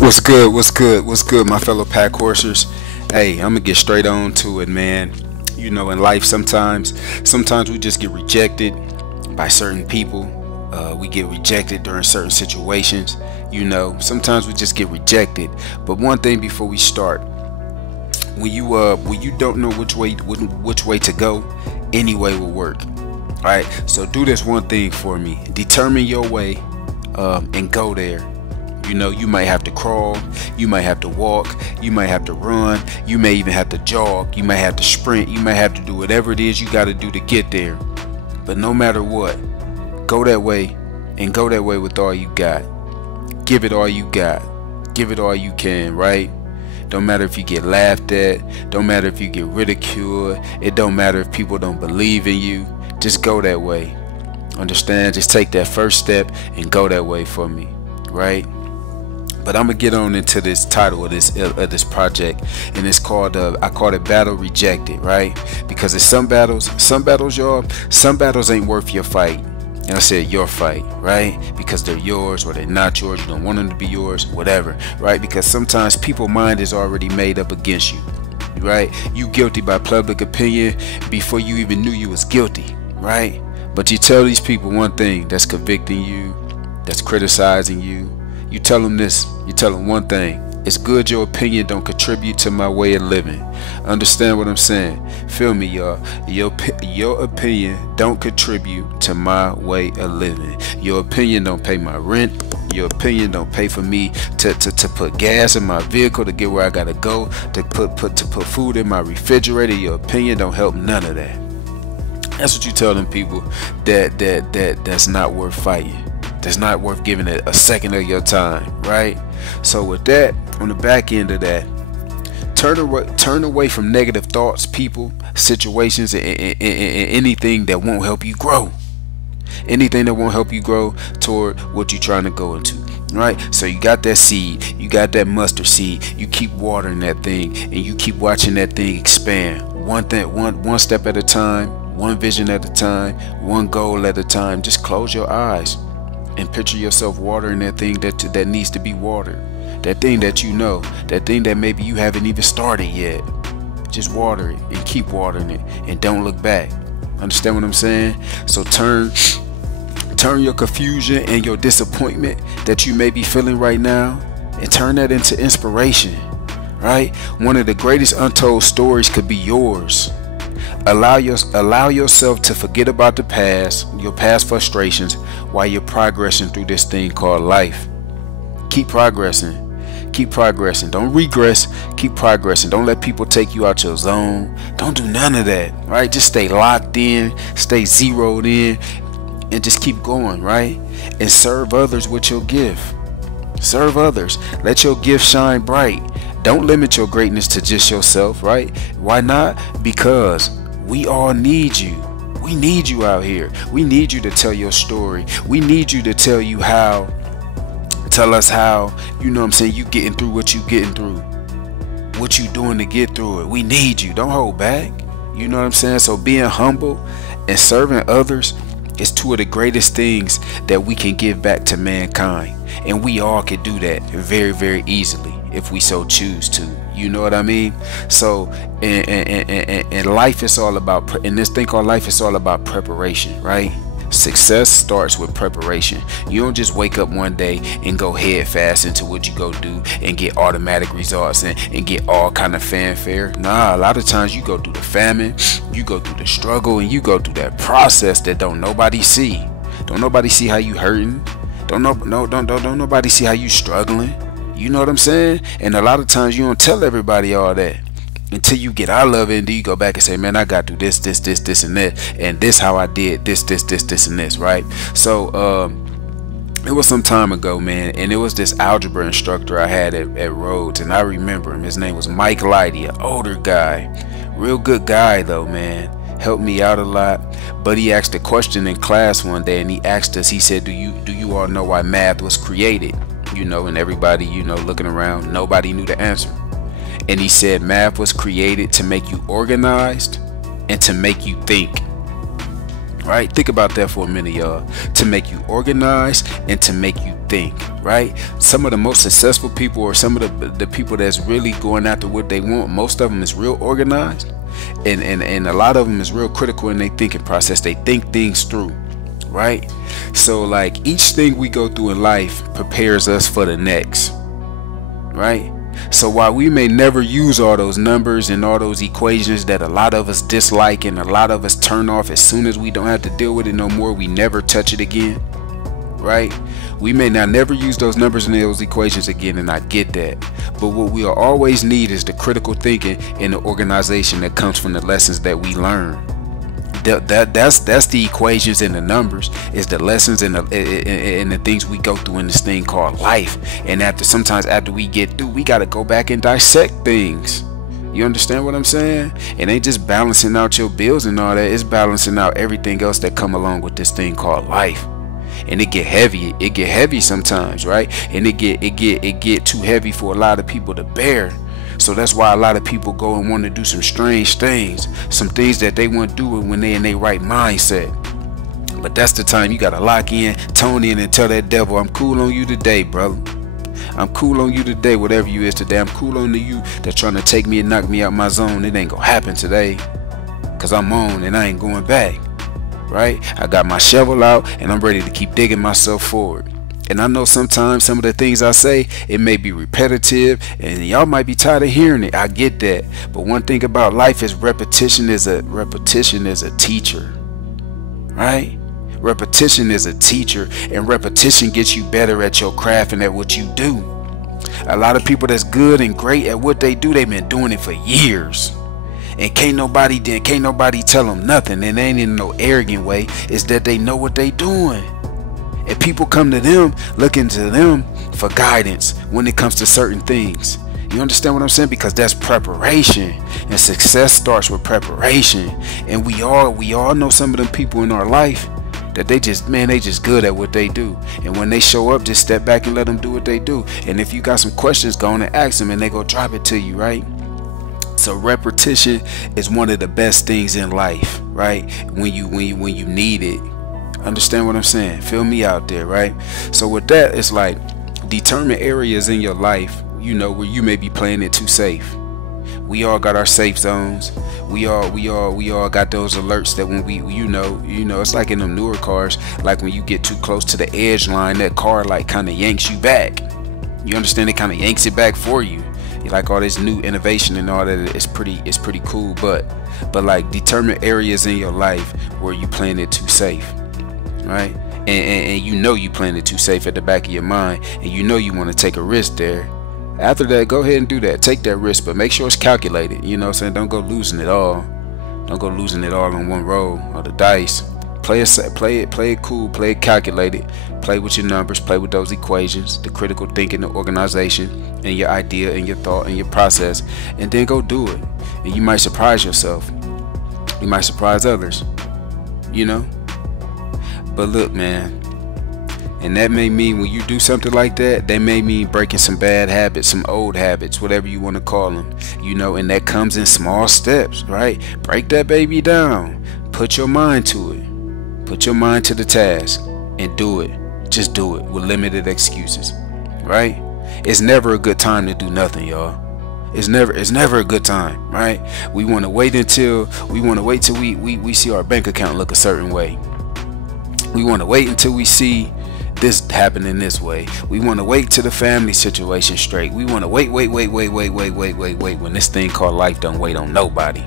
What's good? What's good? What's good, my fellow pack horsers? Hey, I'm gonna get straight on to it, man. You know, in life, sometimes we just get rejected by certain people. We get rejected during certain situations. You know, sometimes we just get rejected. But one thing before we start, when you don't know which way to go, any way will work. All right. So do this one thing for me. Determine your way, and go there. You know, you might have to crawl, you might have to walk, you might have to run, you may even have to jog, you might have to sprint, you might have to do whatever it is you got to do to get there. But no matter what, go that way, and go that way with all you got. Give it all you got. Give it all you can, right? Don't matter if you get laughed at, don't matter if you get ridiculed, it don't matter if people don't believe in you. Just go that way. Understand? Just take that first step and go that way for me, right? But I'm gonna get on into this title of this project, and it's called I call it Battle Rejected, right? Because it's some battles, y'all, some battles ain't worth your fight. And I said your fight, right? Because they're yours or they're not yours. You don't want them to be yours, whatever, right? Because sometimes people's mind is already made up against you, right? You guilty by public opinion before you even knew you was guilty, right? But you tell these people one thing that's convicting you, that's criticizing you. You tell them this, you tell them one thing: it's good your opinion don't contribute to my way of living. Understand what I'm saying? Feel me, y'all. Your opinion don't contribute to my way of living. Your opinion don't pay my rent. Your opinion don't pay for me to put gas in my vehicle to get where I gotta go, to put food in my refrigerator. Your opinion don't help none of that. That's what you tell them people that's not worth fighting. That's not worth giving it a second of your time, right? So with that, on the back end of that, turn away from negative thoughts, people, situations, and anything that won't help you grow. Anything that won't help you grow toward what you're trying to go into, right? So you got that seed, you got that mustard seed, you keep watering that thing, and you keep watching that thing expand. One step at a time, one vision at a time, one goal at a time. Just close your eyes and picture yourself watering that thing that needs to be watered. That thing that you know, that thing that maybe you haven't even started yet. Just water it and keep watering it, and don't look back. Understand what I'm saying? So turn your confusion and your disappointment that you may be feeling right now, and turn that into inspiration, right? One of the greatest untold stories could be yours. Allow yourself to forget about the past, your past frustrations, while you're progressing through this thing called life. Keep progressing. Keep progressing. Don't regress. Keep progressing. Don't let people take you out your zone. Don't do none of that, right? Just stay locked in, stay zeroed in, and just keep going, right? And serve others with your gift. Serve others. Let your gift shine bright. Don't limit your greatness to just yourself, right? Why not? Because we all need you. We need you out here. We need you to tell your story. We need you to tell us how, you know what I'm saying, you getting through what you getting through, what you doing to get through it. We need you. Don't hold back. You know what I'm saying? So being humble and serving others is two of the greatest things that we can give back to mankind. And we all can do that very, very easily if we so choose to. You know what I mean? So and life is all about, in this thing called life, is all about preparation, right? Success starts with preparation. You don't just wake up one day and go head fast into what you go do and get automatic results and get all kind of fanfare. Nah, a lot of times you go through the famine, you go through the struggle, and you go through that process that don't nobody see. Don't nobody see how you hurting. Don't nobody see how you struggling. You know what I'm saying? And a lot of times you don't tell everybody all that until you get out of it, and then you go back and say, man, I got to do this, and that, and this how I did this, and this, right? So it was some time ago, man, and it was this algebra instructor I had at Rhodes, and I remember him. His name was Mike Lighty, an older guy, real good guy though, man. Helped me out a lot. But he asked a question in class one day, and he asked us, he said, do you all know why math was created? You know, and everybody, you know, looking around, nobody knew the answer. And he said math was created to make you organized and to make you think. Right? Think about that for a minute, y'all. To make you organized and to make you think, right? Some of the most successful people, or some of the people that's really going after what they want, most of them is real organized, and a lot of them is real critical in their thinking process. They think things through, right? So like each thing we go through in life prepares us for the next, right? So while we may never use all those numbers and all those equations that a lot of us dislike and a lot of us turn off as soon as we don't have to deal with it no more, we never touch it again, right? We may not never use those numbers and those equations again, and I get that. But what we'll always need is the critical thinking and the organization that comes from the lessons that we learn. That's the equations and the numbers, is the lessons and the things we go through in this thing called life. And sometimes after we get through, we got to go back and dissect things. You understand what I'm saying? It ain't just balancing out your bills and all that. It's balancing out everything else that come along with this thing called life. And it get heavy. It get heavy sometimes, right? And it get too heavy for a lot of people to bear. So that's why a lot of people go and want to do some strange things, some things that they wouldn't do when they in their right mindset. But that's the time you gotta lock in, tone in, and tell that devil, I'm cool on you today, brother. I'm cool on you today, whatever you is today. I'm cool on you that's trying to take me and knock me out my zone. It ain't gonna happen today, cause I'm on and I ain't going back, right? I got my shovel out and I'm ready to keep digging myself forward. And I know sometimes some of the things I say, it may be repetitive and y'all might be tired of hearing it. I get that. But one thing about life is repetition is a teacher, right? Repetition is a teacher, and repetition gets you better at your craft and at what you do. A lot of people that's good and great at what they do, they've been doing it for years. And can't nobody tell them nothing. And they ain't in no arrogant way. It's that they know what they doing. And people come to them, looking to them for guidance when it comes to certain things. You understand what I'm saying? Because that's preparation, and success starts with preparation. And we all know some of them people in our life that they just good at what they do. And when they show up, just step back and let them do what they do. And if you got some questions, go on and ask them, and they go drop it to you, right? So repetition is one of the best things in life, right? When you need it. Understand what I'm saying? Feel me out there, right? So with that, it's like determine areas in your life, you know, where you may be playing it too safe. We all got our safe zones. We all got those alerts that when we, you know, it's like in them newer cars, like when you get too close to the edge line, that car like kind of yanks you back. You understand? It kind of yanks it back for you. You like all this new innovation and all that. It's pretty cool, but like determine areas in your life where you playing it too safe. Right? And you know you playing it too safe at the back of your mind, and you know you want to take a risk there. After that, go ahead and do that. Take that risk, but make sure it's calculated. You know what I'm saying? Don't go losing it all. Don't go losing it all on one roll of the dice. Play it cool, play it calculated. Play with your numbers, play with those equations, the critical thinking, the organization, and your idea and your thought and your process, and then go do it. And you might surprise yourself. You might surprise others. You know? But look, man, and that may mean when you do something like that, that may mean breaking some bad habits, some old habits, whatever you want to call them, you know, and that comes in small steps, right? Break that baby down. Put your mind to it. Put your mind to the task and do it. Just do it with limited excuses, right? It's never a good time to do nothing, y'all. It's never a good time, right? We want to wait till we see our bank account look a certain way. We want to wait until we see this happening this way. We want to wait till the family situation straight. We want to wait when this thing called life don't wait on nobody,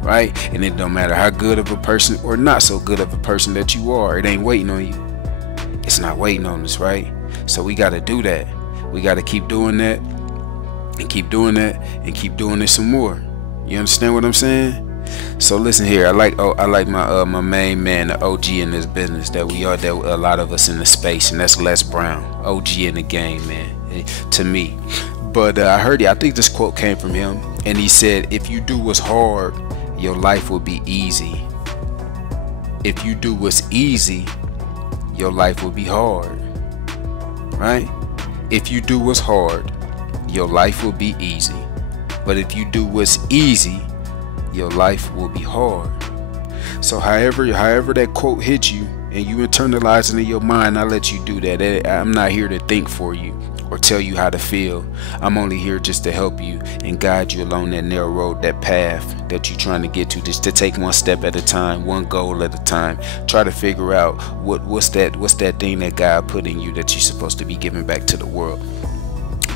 right? And it don't matter how good of a person or not so good of a person that you are, it ain't waiting on you. It's not waiting on us, right? So we got to do that. We got to keep doing that and keep doing that and keep doing it some more. You understand what I'm saying? So listen here, I like my my main man, the OG in this business that a lot of us in the space, and that's Les Brown, OG in the game, man, to me. But I think this quote came from him, and he said, if you do what's hard, your life will be easy. If you do what's easy, your life will be hard, right? If you do what's hard, your life will be easy. But if you do what's easy, your life will be hard. So however that quote hits you, and you internalize it in your mind, I let you do that. I'm not here to think for you or tell you how to feel. I'm only here just to help you and guide you along that narrow road, that path that you're trying to get to, just to take one step at a time, one goal at a time. Try to figure out what's that thing that God put in you that you're supposed to be giving back to the world.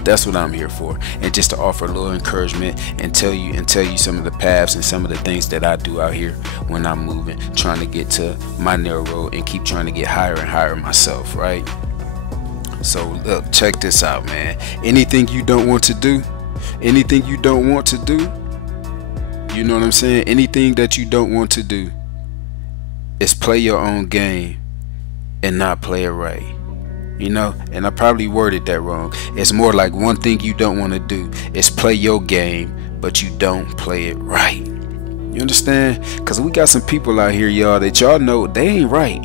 That's what I'm here for, and just to offer a little encouragement and tell you some of the paths and some of the things that I do out here when I'm moving, trying to get to my narrow road and keep trying to get higher and higher myself, right? So look, check this out, man. Anything you don't want to do, you know what I'm saying? Anything that you don't want to do is play your own game and not play it right. You know, and I probably worded that wrong. It's more like one thing you don't want to do is play your game, but you don't play it right. You understand? Because we got some people out here, y'all, that y'all know they ain't right.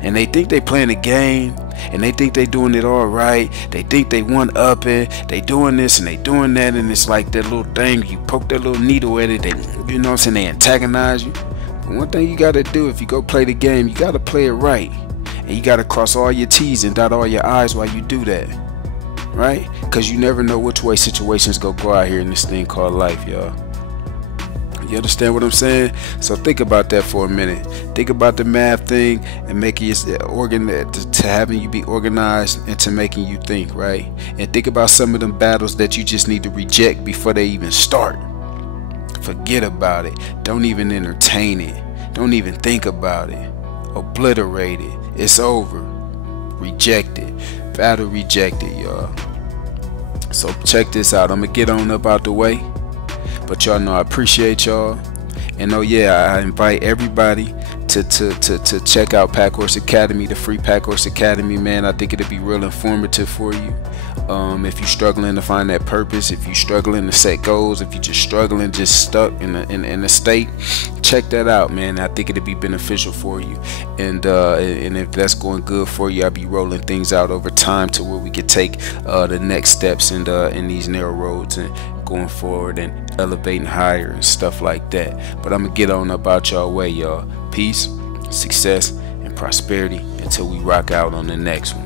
And they think they playing a game, and they think they doing it all right. They think they one up it. They doing this and they doing that, and it's like that little thing. You poke that little needle at it, they, you know what I'm saying, they antagonize you. But one thing you got to do if you go play the game, you got to play it right. And you got to cross all your T's and dot all your I's while you do that, right? Because you never know which way situations go out here in this thing called life, y'all. You understand what I'm saying? So think about that for a minute. Think about the math thing and making it to having you be organized and to making you think, right? And think about some of them battles that you just need to reject before they even start. Forget about it. Don't even entertain it. Don't even think about it. Obliterate it. It's over. Rejected. Battle rejected, y'all. So check this out. I'm gonna get on up out the way, but y'all know I appreciate y'all. And oh yeah, I invite everybody to check out Pack Horse Academy, the free Pack Horse Academy, man. I think it'll be real informative for you. If you're struggling to find that purpose, if you're struggling to set goals, if you're just struggling, just stuck in a state, check that out, man. I think it'll be beneficial for you. And if that's going good for you, I'll be rolling things out over time to where we could take the next steps in these narrow roads and going forward and elevating higher and stuff like that. But I'm gonna get on up out y'all way, y'all. Peace, success, and prosperity until we rock out on the next one.